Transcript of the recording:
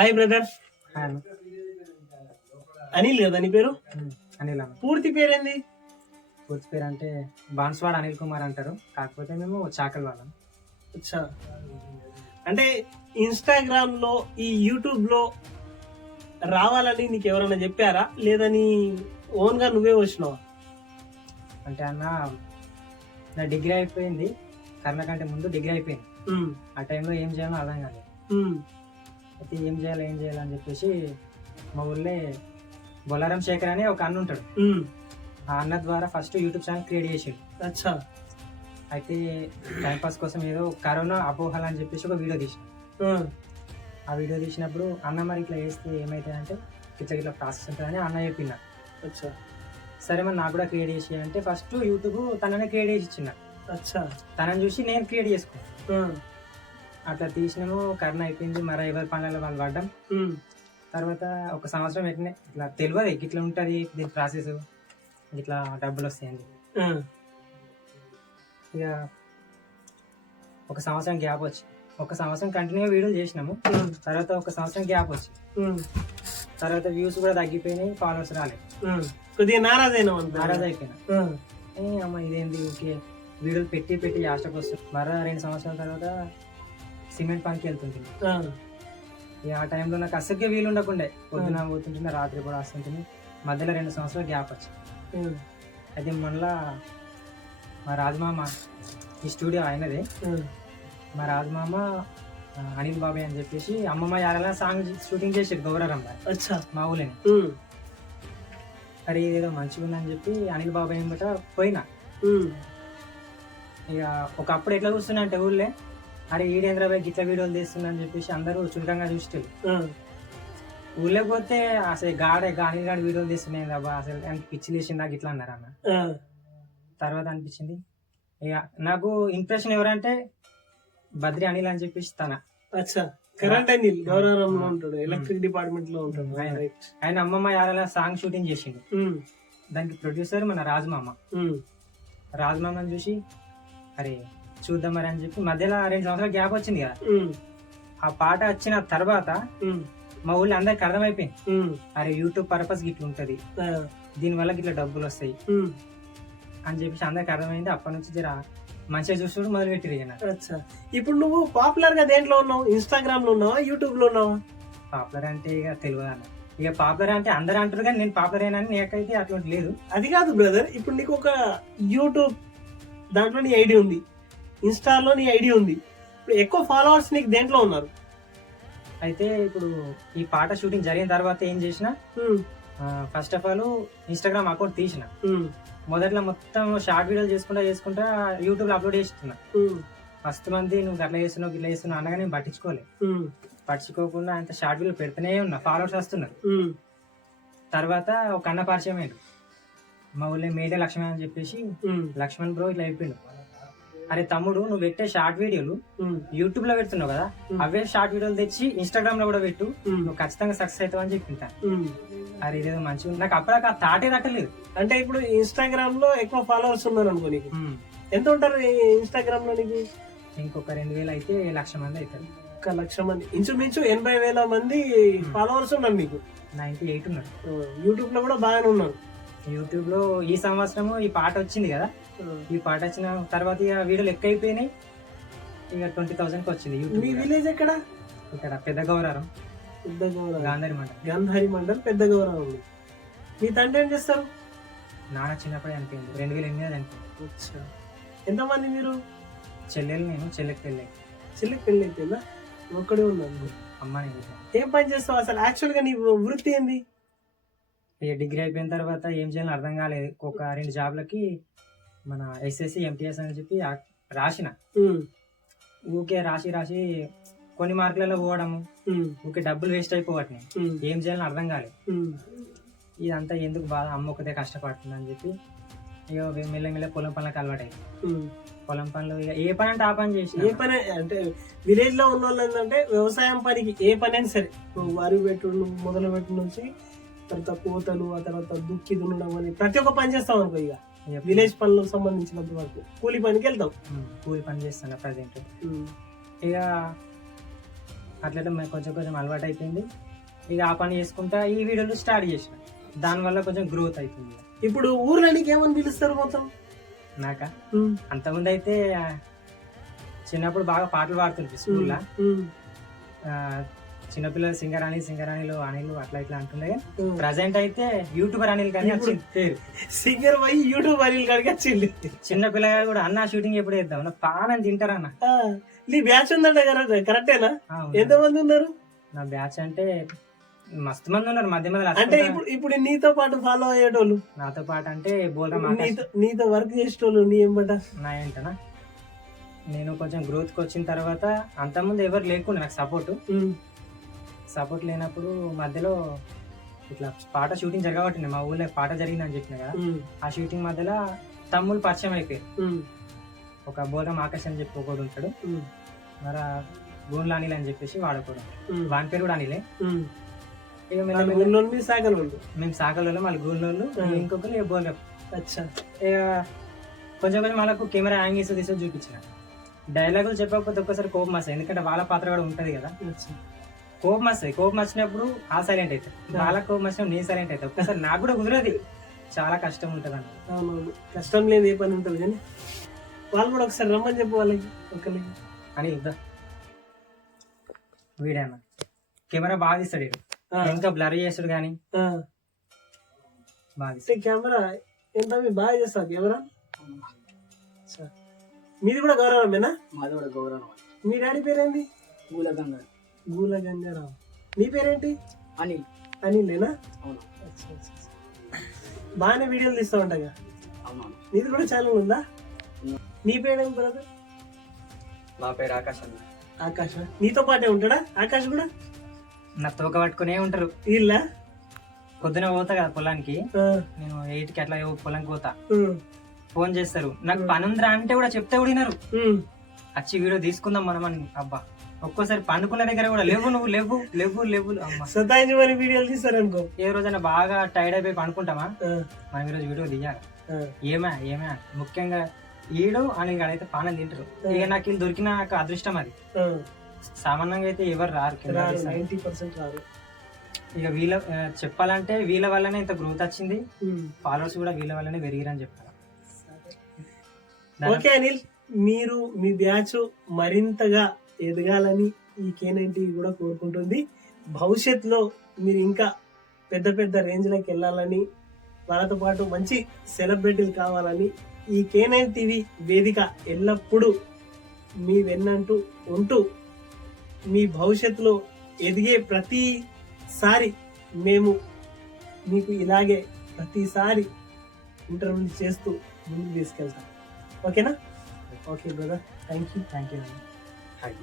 Hi brother. Anil కదా నీ పేరు? అనిల్ అన్న. పూర్తి పేరేంది? పూర్తి పేరు అంటే బాన్స్వాడ్ అనిల్ కుమార్ అంటారు. కాకపోతే మేము చాకల్ వాళ్ళం. అచ్చా. అంటే ఇన్స్టాగ్రామ్లో ఈ యూట్యూబ్లో రావాలని నీకు ఎవరైనా చెప్పారా? లేదా నీ ఓన్గా నువ్వే వచ్చినావా? అంటే అన్న నా డిగ్రీ అయిపోయింది. కరోనా కంటే ముందు డిగ్రీ అయిపోయింది. ఆ టైంలో ఏం చేయాలో అర్థం కాలేదు. అయితే ఏం చేయాలి ఏం చేయాలి అని చెప్పేసి మా ఊళ్ళో బొలారం శేఖర్ అని ఒక అన్న ఉంటాడు. ఆ అన్న ద్వారా ఫస్ట్ యూట్యూబ్ ఛానల్ క్రియేట్ చేసాడు అచ్చా. అయితే టైంపాస్ కోసం ఏదో కరోనా అపోహలు అని చెప్పేసి ఒక వీడియో తీసిన ఆ, వీడియో తీసినప్పుడు అన్న మరి ఇట్లా చేస్తే ఏమవుతుందంటే ఇట్లా ఇట్లా ప్రాసెస్ ఉంటుందని అన్న చెప్పిన. అచ్చా. సరే మరి నాకు కూడా క్రియేట్ చేసి అంటే ఫస్ట్ యూట్యూబ్ తననే క్రియేట్ చేసి ఇచ్చిన. అచ్చా. తనని చూసి నేను క్రియేట్ చేసుకున్నాను అట్లా తీసినాము కరోనా అయిపోయింది మరి ఎవరి పనులలో వాళ్ళు పడ్డాం. తర్వాత ఒక సంవత్సరం పెట్టినాయి ఇట్లా తెలియదు ఇట్లా ఉంటుంది దీని ప్రాసెస్. ఇట్లా డబ్బులు వస్తాయండి ఇక ఒక సంవత్సరం గ్యాప్ వచ్చి ఒక సంవత్సరం కంటిన్యూగా వీడియోలు చేసినాము. తర్వాత ఒక సంవత్సరం గ్యాప్ వచ్చి. తర్వాత వ్యూస్ కూడా తగ్గిపోయినాయి ఫాలోవర్స్ రాలేదు. కొద్దిగా నారాజ్ అయినా నారాజ్ అయిపోయినా. అమ్మ ఇదేంటి ఓకే వీడియోలు పెట్టి పెట్టి లాస్ట్కి వస్తుంది మరో రెండు సంవత్సరాల తర్వాత సిమెంట్ పనికి వెళ్తుంటుంది. ఇక ఆ టైంలో నాకు అసలుకే వీలు ఉండకుండే. పొద్దున పోతుంటున్నా రాత్రి కూడా వస్తుంటుంది మధ్యలో రెండు సంవత్సరాలు గ్యాప్ వచ్చి అయితే మళ్ళా మా రాజమామ ఈ స్టూడియో అయినదే మా రాజమామ అనిల్ బాబాయ్ అని చెప్పేసి అమ్మమ్మ యారలా సాంగ్ షూటింగ్ చేసాడు గౌరవంలో అచ్చా. మా ఊళ్ళని. అరే ఇదేదో మంచిగా ఉందని చెప్పి అనిల్ బాబాయ్ ఏమిట పోయినా. ఇక ఒకప్పుడు ఎట్లా చూస్తున్నా అంటే ఊళ్ళే అరే ఈడేంద్రబాయ్ గిట్ల వీడియోలు తీస్తున్నా అని చెప్పేసి అందరూ చులకంగా చూస్తారు ఊళ్ళో పోతే అసలు గాడే గాని గాడి వీడియోలు తీస్తున్నాయి అబ్బా అసలు ఆయనకి పిచ్చి లేచిందా గిట్లా అన్నారు అన్న. తర్వాత అనిపించింది ఇక నాకు ఇంప్రెషన్ ఎవరంటే బద్రి అనిల్ అని చెప్పేసి తన. అచ్చా కరెంట్ అనిల్ గౌరవంలో ఉంటాడు ఎలక్ట్రిక్ డిపార్ట్మెంట్లో ఉంటాడు ఆయన. అమ్మమ్మ యారలా సాంగ్ షూటింగ్ చేసిండు. దానికి ప్రొడ్యూసర్ మన రాజమామ. రాజమామని చూసి అరే చూద్దాం మరి అని చెప్పి మధ్యలో రెండు సంవత్సరాల గ్యాప్ వచ్చింది కదా. ఆ పాట వచ్చిన తర్వాత మా ఊళ్ళో అందరికి అర్థమైపోయింది. అరే యూట్యూబ్ పర్పస్ గిట్ల ఉంటుంది. దీనివల్ల గిట్ల డబ్బులు వస్తాయి. అని చెప్పేసి అందరికి అర్థమైంది. అప్పటి నుంచి జర మంచిగా చూసుడు మొదలు పెట్టి అచ్చా. ఇప్పుడు నువ్వు పాపులర్గా దేంట్లో ఉన్నావు? ఇన్స్టాగ్రామ్లో ఉన్నావా? యూట్యూబ్లో ఉన్నావా? పాపులర్ అంటే ఇక అన్న ఇక పాపులర్ అంటే అందరు అంటారు కానీ నేను పాపులర్ అయినా నాకైతే అట్లాంటి లేదు. అది కాదు బ్రదర్ ఇప్పుడు నీకు ఒక యూట్యూబ్ దాంట్లో నీ ఐడి ఉంది. ఇన్స్టాలో నీ ఐడి ఉంది. ఇప్పుడు ఎక్కువ ఫాలోవర్స్ నీకు దేంట్లో ఉన్నారు? అయితే ఇప్పుడు ఈ పాట షూటింగ్ జరిగిన తర్వాత ఏం చేసిన? First of all Instagram account తీసిన. మొదట్లో మొత్తం షార్ట్ వీడియోలు చేసుకుంటా చేసుకుంటా యూట్యూబ్లో అప్లోడ్ చేస్తున్నా. ఫస్ట్ మంది నువ్వు అట్లా చేస్తున్నావు ఇట్లా చేస్తున్నావు అనగా నేను పట్టించుకోలేదు ఉమ్, పట్టించుకోకుండా అంత షార్ట్ వీడియో పెడుతూనే ఉన్నా. ఫాలోవర్స్ వస్తున్నారు. తర్వాత ఒక అన్న పరిచయం మా ఊళ్ళో మేడే లక్ష్మణ్ అని చెప్పేసి లక్ష్మణ్ బ్రో ఇట్లా అయిపోయిండు అరే తమ్ముడు నువ్వు పెట్టే షార్ట్ వీడియోలు యూట్యూబ్లో పెడుతున్నావు కదా. అవే షార్ట్ వీడియోలు తెచ్చి ఇన్స్టాగ్రామ్లో కూడా పెట్టు. నువ్వు ఖచ్చితంగా సక్సెస్ అవుతావు అని చెప్పింటా. అరే ఇదేదో మంచిగా ఉంది. నాకు అప్పటికి ఆ థాటే తట్టలేదు అంటే ఇప్పుడు ఇన్స్టాగ్రామ్లో ఎక్కువ ఫాలోవర్స్ ఉన్నారు అనుకో నీకు. ఎంత ఉంటారు ఇన్స్టాగ్రామ్లో నీకు? ఇంకొక రెండు వేలు అయితే లక్ష మంది అవుతారు. ఒక లక్ష మంది. ఇంచుమించు ఎనభై వేల మంది ఫాలోవర్స్ ఉన్నారు నీకు. నైన్టీ ఎయిట్ ఉన్నారు. యూట్యూబ్లో కూడా బాగానే ఉన్నారు. యూట్యూబ్లో ఈ సంవత్సరము ఈ పాట వచ్చింది కదా? ఈ పాట వచ్చిన తర్వాత ఇక వీడియోలు ఎక్కువ అయిపోయినాయి ఇక ట్వంటీ థౌసండ్కి వచ్చింది మీ యూట్యూబ్ విలేజ్ ఎక్కడ? ఇక్కడ పెద్ద గౌరారం. పెద్ద గౌరవం గాంధారి మండలం. గంధారి మండల్ పెద్ద గౌరవం మీ తండ్రి ఏం చేస్తారు? నాన్న చిన్నప్పుడే అనిపోయింది రెండు వేల ఎనిమిది అనిపోయింది ఎంతమంది మీరు? చెల్లెలు నేను చెల్లెకి పెళ్ళి చెల్లికి పెళ్ళి అయిపోయిందా? ఒక్కడే ఉన్నాను అమ్మ నేను. ఏం పని చేస్తావు? అసలు యాక్చువల్గా నీ వృత్తి ఏంది? ఇక డిగ్రీ అయిపోయిన తర్వాత ఏం చేయాలో అర్థం కాలేదు. ఒక రెండు జాబ్లకి మన ఎస్ఎస్సి ఎంటీఎస్ అని చెప్పి రాసిన. ఊకే రాసి రాసి కొన్ని మార్కులలో పోవడము ఊకే డబ్బులు వేస్ట్ అయిపోవట్ని ఉమ్, ఏం చేయాలని అర్థం కాలేదు. ఇదంతా ఎందుకు బాగా అమ్మ ఒకతే కష్టపడుతుంది అని చెప్పి ఇక మెల్ల మెల్ల పొలం పనులకు అలవాటు. పొలం పనులు ఇక ఏ పని అంటే ఆ పని చేసిన. ఏ పని అంటే విలేజ్లో ఉన్న వాళ్ళు ఏంటంటే వ్యవసాయం పనికి ఏ పని అయినా సరే వరి పెట్టు మొదలు పెట్టు నుంచి తర్వాత కోతలు ఆ తర్వాత దుక్కి దున్నడం అని ప్రతి ఒక్క పని చేస్తావు అనుకో ఇక. విలేజ్ పనులకు సంబంధించినంత వరకు. కూలి పనికి వెళ్తాం. కూలి పని చేస్తున్నా ప్రజెంట్ ఇక అట్లయితే కొంచెం కొంచెం అలవాటు అయిపోయింది. ఇక ఆ పని చేసుకుంటా ఈ వీడియోలు స్టార్ట్ చేసిన. దానివల్ల కొంచెం గ్రోత్ అవుతుంది ఇప్పుడు ఊర్లో నీకు ఏమని పిలుస్తారు మొత్తం? నాక? అంతకుముందు అయితే చిన్నప్పుడు బాగా పాటలు పాడుతుంటే స్కూల్లో. చిన్నపిల్లలు సింగర్ అని సింగర్ అనిలు అనిలు అట్లా ఇట్లా అంటుండే. ప్రజెంట్ అయితే యూట్యూబర్ అనిల్ కానీ వచ్చింది. పేరు సింగర్ పోయి యూట్యూబ్ అనిల్ కాడికి వచ్చింది. చిన్న పిల్లగా కూడా అన్న షూటింగ్ ఎప్పుడు వేద్దాం నా పానని తింటారన్న. నీ బ్యాచ్ ఉందంట కరెక్ట్ కరెక్టేనా ఆ, ఎంత మంది ఉన్నారు? నా బ్యాచ్ అంటే మస్తు మంది ఉన్నారు మధ్య మధ్యలో అంటే. ఇప్పుడు ఇప్పుడు నీతో పాటు ఫాలో అయ్యేటోళ్ళు? నాతో పాటు అంటే బోల్రా నీతో నీతో వర్క్ చేసేటోళ్ళు నీ ఏమంట నా ఏంటనా నేను కొంచెం గ్రోత్కి వచ్చిన తర్వాత అంతకుముందు ఎవరు లేకుండా నాకు సపోర్ట్ సపోర్ట్ లేనప్పుడు మధ్యలో ఇట్లా పాట షూటింగ్ జరగబట్టింది మా ఊళ్ళో పాట జరిగిందని చెప్పిన కదా? ఆ షూటింగ్ మధ్యలో తమ్ముళ్ళు పరిచయం అయిపోయారు ఒక బోధం ఆకాశ్ అని చెప్పి ఒకడు ఉంటాడు. మరి గూన్ల అనిల్ అని చెప్పేసి వాడకూడదు వాని పేరు కూడా అనిలే. ఇక మెల్ల మెల్ల ఊళ్ళో మీ సాగలు వాళ్ళు మేము సాకలలో మళ్ళీ గూన్లోళ్ళు Hmm. ఇంకొకరు ఇక బోల్గా అచ్చా. ఇక కొంచెం కొంచెం వాళ్ళకు కెమెరా యాంగిల్స్ తీసుకొని చూపించిన. డైలాగులు చెప్పకపోతే ఒక్కసారి కోపం వస్తాయి ఎందుకంటే వాళ్ళ పాత్ర కూడా ఉంటది కదా. అచ్చా. కోపం వస్తాయి కోపం వచ్చినప్పుడు ఆ సైలెంట్ అవుతాయి. వాళ్ళ కోపం వచ్చినప్పుడు నేను సైలెంట్ అవుతా. ఒక్కసారి నాకు కూడా కుదరదు. చాలా కష్టం ఉంటుంది అన్న కష్టం లేదు ఏ పని ఉంటుంది కానీ వాళ్ళు కూడా ఒకసారి రమ్మని చెప్పు వాళ్ళకి ఒకరికి అని ఇద్దా వీడేనా కెమెరా బాగా తీస్తాడు. ఇంకా బ్లర్ చేస్తాడు కానీ. బాగా కెమెరా ఎంత మీ బాగా చేస్తావు కెమెరా. మీది కూడా గౌరవమేనా? మాది కూడా గౌరవం. మీ డాడీ పేరేంటి మూలకంగా గూల గంగారావు. నీ పేరేంటి? అనిల్. అనిలేనా? అవును. బాగానే వీడియోలు తీస్తా ఉంటాగా? అవునవును. నీది కూడా ఛానల్ ఉందా? నీ పేరేం బ్రదర్ నా పేరు ఆకాశ్ అన్న. ఆకాశ నీతో పాటే ఉంటాడా? ఆకాశ్ కూడా? నా తోక పట్టుకునే ఉంటారు. వీళ్ళ పొద్దున పోతా కదా పొలానికి. నేను ఎయిట్కి అట్లా పొలానికి పోతా. ఫోన్ చేస్తారు. నాకు పని ఉందిరా అంటే కూడా చెప్తే కూడా వినరు. వచ్చి వీడియో తీసుకుందాం మనం అని. అబ్బా. ఒక్కోసారి పండుకున్న దగ్గర కూడా లేవు నువ్వు లేవు లేవు లేవు సతాయించి మరి వీడియోలు తీస్తారనుకో. ఏ రోజైనా బాగా టైర్డ్ అయిపోయి పండుకుంటామా? మనం ఈరోజు వీడియో ఆ, ఏమా ఏమా? ముఖ్యంగా ఈడు అని అయితే పానం తింటారు. ఇక నాకు వీళ్ళు దొరికిన నాకు అదృష్టం అది. సామాన్యంగా అయితే ఎవరు రారు. నైన్టీ పర్సెంట్ రారు. ఇక వీళ్ళ చెప్పాలంటే వీళ్ళ వల్లనే ఇంత గ్రోత్ వచ్చింది. ఫాలోవర్స్ కూడా వీళ్ళ వల్లనే పెరిగిరని చెప్పాలి. దాని- ఓకే అనిల్ మీరు మీ బ్యాచ్ మరింతగా ఎదగాలని ఈ కేనైన్టీ కూడా కోరుకుంటుంది. భవిష్యత్తులో మీరు ఇంకా పెద్ద పెద్ద రేంజ్లోకి వెళ్ళాలని వాళ్ళతో పాటు మంచి సెలబ్రిటీలు కావాలని ఈ కేనైన్ టీవీ వేదిక ఎల్లప్పుడూ మీ వెన్నంటూ ఉంటూ మీ భవిష్యత్తులో ఎదిగే ప్రతిసారి మేము మీకు ఇలాగే ప్రతిసారి ఇంటర్వ్యూలు చేస్తూ ముందుకు తీసుకెళ్తాం. ఓకేనా? Okay brother thank you thank you hi